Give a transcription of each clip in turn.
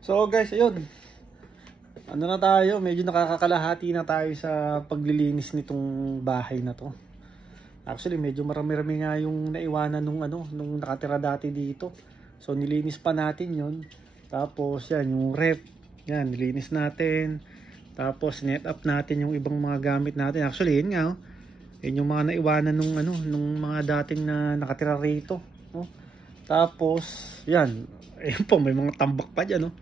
So guys, ayun. Ano na tayo, medyo nakakakalahati na tayo sa paglilinis nitong bahay na to. Actually, medyo marami-rami nga yung naiwanan nung nakatira dati dito. So nilinis pa natin 'yon. Tapos yan, yung rep, yan nilinis natin. Tapos net up natin yung ibang mga gamit natin. Actually, yun nga, oh. Yun yung mga naiwanan nung mga dating na nakatira rito, no? Tapos, yan, ayun po, may mga tambak pa dyan, no?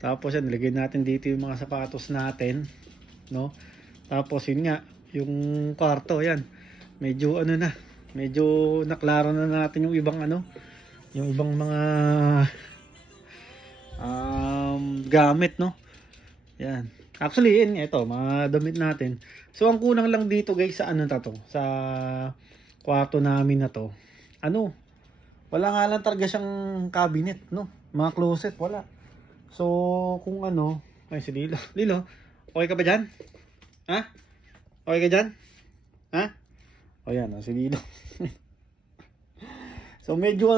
Tapos yan, nilagay natin dito yung mga sapatos natin, no? Tapos yun nga, yung kwarto, yan. Medyo medyo naklaro na natin yung ibang yung ibang mga gamit, no? Yan. Actually, yun ito, mga damit natin. So ang kulang lang dito guys sa sa kwarto namin na to. Wala nga lang talaga siyang cabinet, no? Mga closet, wala. So, kung ay si Lilo. Lilo, okay ka ba dyan? Ha? Okay ka dyan? Ha? O yan, si Lilo. So, medyo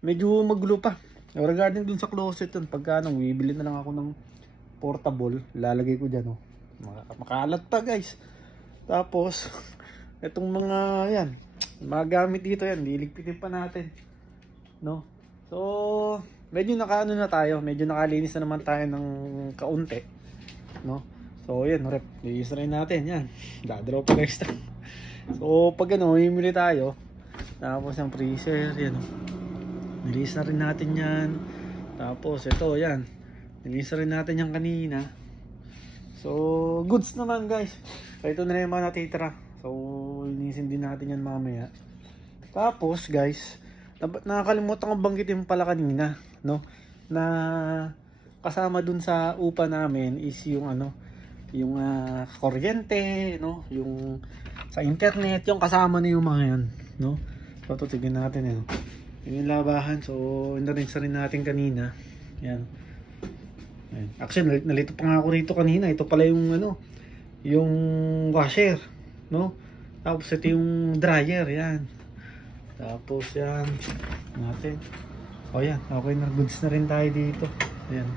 medyo magulo pa. Regarding dun sa closet dun, pagka bibili na lang ako ng portable, lalagay ko dyan, makalat pa guys. Tapos, itong mga yan, mga gamit dito yan, liligpitin pa natin, no? So, medyo na tayo, medyo nakalinis na naman tayo ng kaunti, no? So, yan, rep, linis na rin natin, yan, dadalaw pa extra. So, pag himili tayo, tapos yung freezer, yan, nilinis na rin natin yan. Tapos, ito, yan, nilinis na rin natin yan kanina. So, goods naman guys. So, ito na yung mga natitira. So, linisin din natin yan mamaya. Tapos, guys, nakakalimutan kong banggitin pala kanina, no? Na kasama dun sa upa namin is yung yung kuryente, no? Yung sa internet, yung kasama na yung mga yan, no? So, tutignan natin yung labahan. So, inarinsa rin natin kanina. Yan. Actually, nalito pa nga ako rito kanina. Ito pala yung yung washer, no? Tapos ito yung dryer, yan. Tapos yan natin. O yan, okay na, goods na rin tayo dito. Ayan.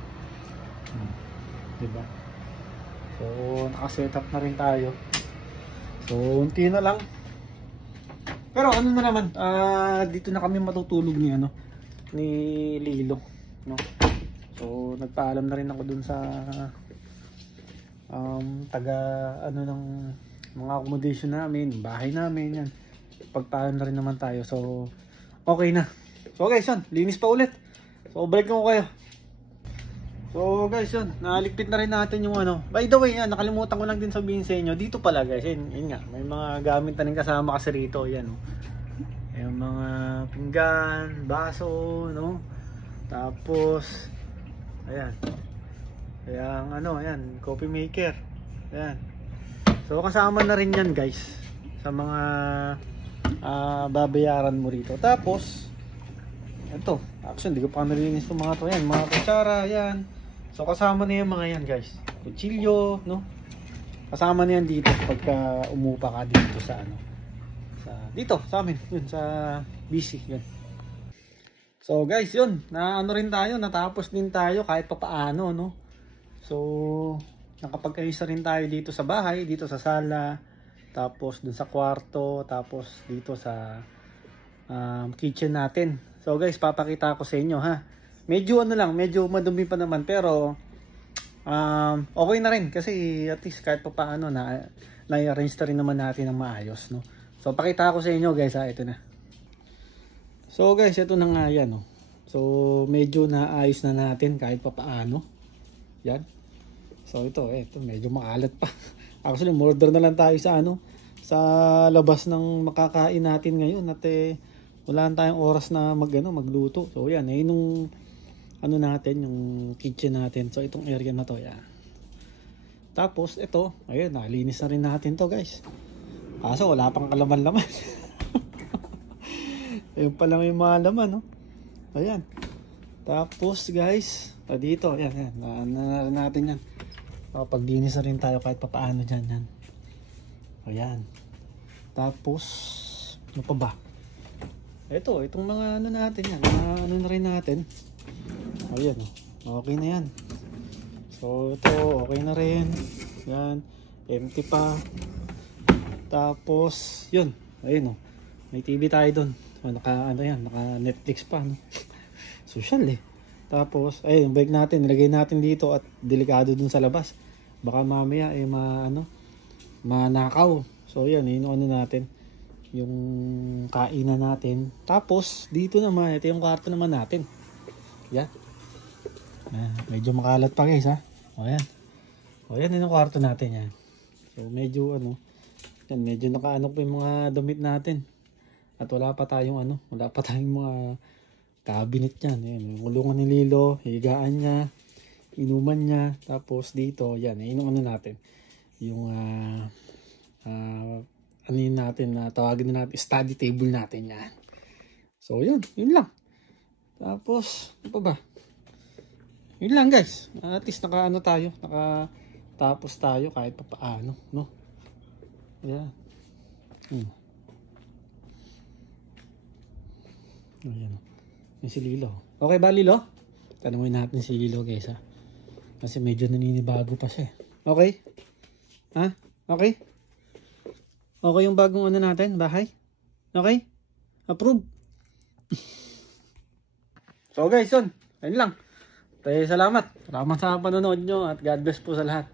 Diba? So, naka-setup na rin tayo. So, unti na lang. Pero na naman, dito na kami matutulog ni ni Lilo, no? So, nagpaalam na rin ako dun sa taga ng mga accommodation namin, bahay namin, yan. Pagpaalam na rin naman tayo. So, okay na. So, guys, yun, linis pa ulit. So, balik ko kayo. So, guys, yun, naligpit na rin natin yung By the way, yan, nakalimutan ko lang din sabihin sa inyo. Dito pala, guys, yun nga, may mga gamit na rin kasama kasi rito, yan, yung mga pinggan, baso, no? Tapos, ayan. Ayan, ayan, coffee maker. Ayan. So, kasama na rin yan, guys, sa mga babayaran mo rito. Tapos, ito, actually, hindi ko pa nalinis itong mga to, yan, mga kutsara, yan. So, kasama na yung mga yan, guys. Kutsilyo, no? Kasama na yan dito pagka umupa ka dito sa dito, sa amin, yun, sa BC, yun. So guys, yun, rin tayo, natapos din tayo kahit papaano, no? So, nakapagkaisa rin tayo dito sa bahay, dito sa sala, tapos dun sa kwarto, tapos dito sa kitchen natin. So guys, papakita ko sa inyo, ha. Medyo medyo madumi pa naman, pero okay na rin kasi at least kahit papaano na-arrange na rin naman natin ng maayos, no? So, pakita ko sa inyo, guys, ito na. So guys, ito na nga yan, So, medyo naayos na natin kahit papaano. Yan. So, ito medyo makalat pa. Actually, order na lang tayo sa sa labas ng makakain natin ngayon at wala tayong oras na magluto. So, yan, nung natin, yung kitchen natin. So, itong area na to, yan. Tapos, ito, ayun, nalinis na rin natin to, guys. Kaso, wala pang kalaman-laman. Ayun pa lang yung mga laman, no? Ayan. Tapos, guys, dito, ayan. Na natin yan. Paglinis na rin tayo kahit papaano dyan, yan. Ayan. Tapos, ano pa ba? Itong mga natin yan. Mga na rin natin. Ayan, Okay na yan. So ito okay na rin. Yan, empty pa. Tapos yun, ayun oh. May TV tayo doon. So, naka Netflix pa, no? Social eh. Tapos ayun, yung bike natin nilagay natin dito at delikado dun sa labas. Baka mamaya manakaw. So yan, yun ano natin. Yung kainan natin. Tapos dito naman, ito yung kwarto naman natin. Yan. Medyo makalat pa guys ha. O yan. O yan yung kwarto natin yan. So medyo yan, medyo nakaano pa yung mga damit natin. At wala pa tayong mga cabinet yan. Yan, yung kulungan ni Lilo, higaan niya, inuman niya. Tapos dito, yan, yung natin. Yung yun natin na tawagin na natin, study table natin yan. So yun lang. Tapos, ano pa ba? Yun lang guys. At least nakatapos tayo kahit pa paano, no? Ayan. Ayan. Yung si Lilo. Okay ba Lilo? Tanungin natin si Lilo guys ha. Kasi medyo naninibago pa siya. Okay? Ha? Okay? Okay yung bagong natin, bahay? Okay? Approve? So guys, yun. Ayun lang. Salamat. Salamat sa panonood nyo at God bless po sa lahat.